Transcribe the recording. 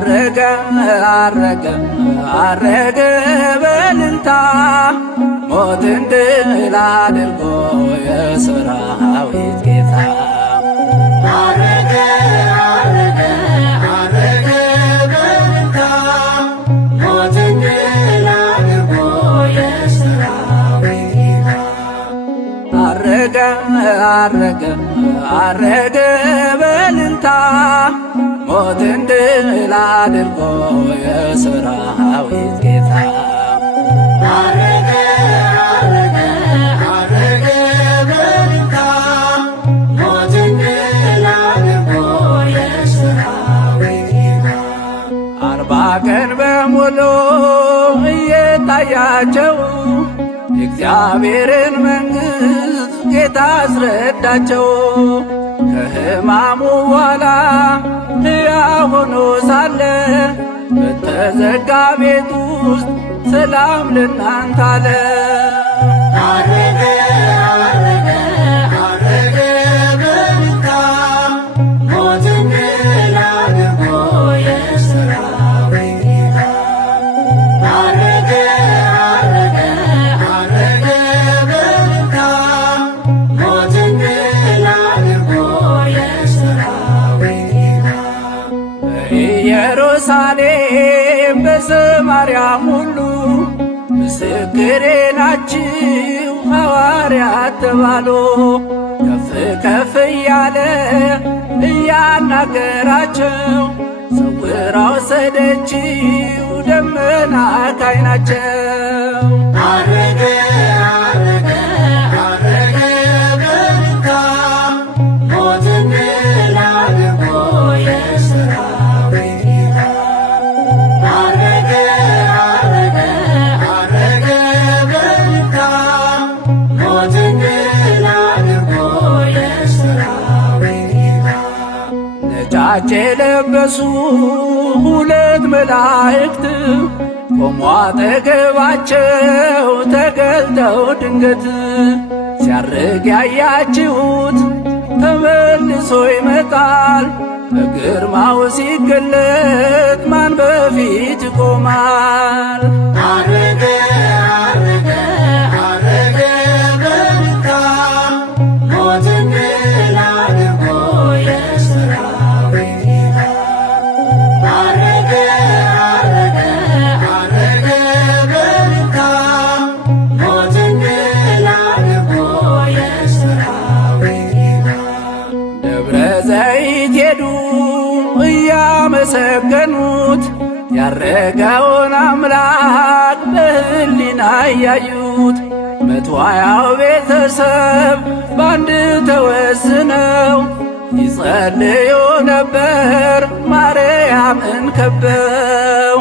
አረገ አረገ አረገ በእልልታ ሞትን ድል አድርጎ የሰራዊት ጌታ አረገ አረገ አረገ በእልልታ ሞትን ድል አድርጎ የሰራዊት ጌታ አረገ አረገ አረገ በእልልታ ሞትን ድል አድርጎ የሰራዊት ጌታ አረገ አረገ አረገ በእልልታ ሞትን ድል አድርጎ የሰራዊት ጌታ 40 ቀን በሙሉ እየታያቸው የእግዚአብሔርን መንግሥት ጌታ አስረዳቸው። ከሕማሙ በኋላ ሕያው ሆኖ ሳለ በተዘጋ ቤት ውስጥ ሰላም ለእናንተ አለ። አረገ አረገ አረገ በእልልታ ሞትን ድል አድርጎ የሰራዊት ጌታ አረገ አረገ አረገ በእልልታ ሞትን ድል አድርጎ የሰራዊት ጌታ በኢየሩሳሌም በሰማርያም ሁሉ ምስክሬ ናችሁ ሐዋርያት ተባሉ። ከፍ ከፍ እያለ እያናገራቸው ሰውራ ወሰደችው ደመና ከዓይናቸው። አረገ አረገ አረገ በእልልታ ሞትን ድል አድርጎ የሰራዊት ጌታ አረገ አረገ አረገ በእልልታ ሞትን ድል አድርጎ የሰራዊት ጌታ ነጫጭ የለበሱ 2 መላእክት ቆሞ አጠገባቸው ተገልጠው ድንገት ሲያርግ ያያችሁት ተመልሶ ይመጣል። በግርማው ሲገለጥ ማን በፊት ይቆማል? አረገ አረገ አረገ በእልልታ ሞትን ድል አድርጎ የሰራዊት ጌታ አረገ አረገ አረገ በእልልታ ሞትን ድል አድርጎ የሰራዊት ጌታ ደብረ ዘይት ሄዱ እያመሰገኑት ያረገውን አምላክ በሕሊና እያዩት 120 ቤተሰብ ባንድ ተወስነው ይጸልዩ ነበር ማርያምን ከበው።